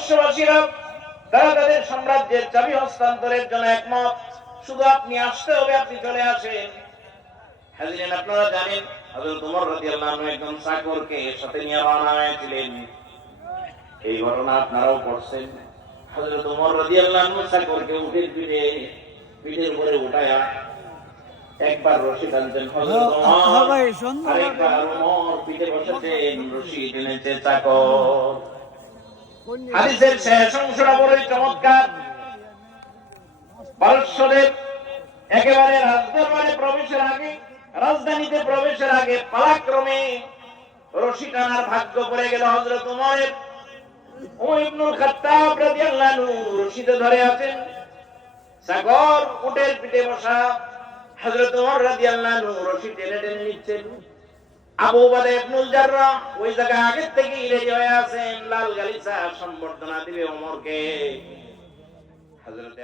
পারস্যবাসীরা তারা তাদের সাম্রাজ্যের চাবি হস্তান্তরের জন্য একমত, শুধু আপনি আসতে হবে, আপনি চলে আসেন। হাজিরিন, আপনারা জানেন হযরত ওমর রাদিয়াল্লাহু আনহু একজন চাকরকে সাথে নিয়ে রওনা হয়েছিলেন। এই ঘটনা আপনারাও পড়ছেন। হযরত ওমর রাদিয়াল্লাহু আনহু চাকরকে পিঠের উপরে উঠায়া একবার রশি টানছেন হযরত ওমর, আরেকবার ওমর পিঠে বসেছেন, রশি টেনেছে চাকর। হাদিসের শেষ অংশটা বড়ই চমৎকার। পারস্যদের একেবারে রাজধানীতে প্রবেশের আগে পালাক্রমে রশি টানার ভাগ্য পড়ে গেল হযরত ওমরের। ওমর ইবনুল খাত্তাব রাদিয়াল্লাহু আনহু রশিতে ধরে আছেন, চাকর উটের পিঠে বসা, হযরত ওমর রাদিয়াল্লাহু আনহু রশি টেনে টেনে নিচ্ছেন। আবু উবাদা ইবনুল জাররাহ ওই জায়গায় আগে থেকেই রেডি হয়ে আছেন, লাল গালিচা সম্বর্ধনা দিবে ওমরকে। হযরত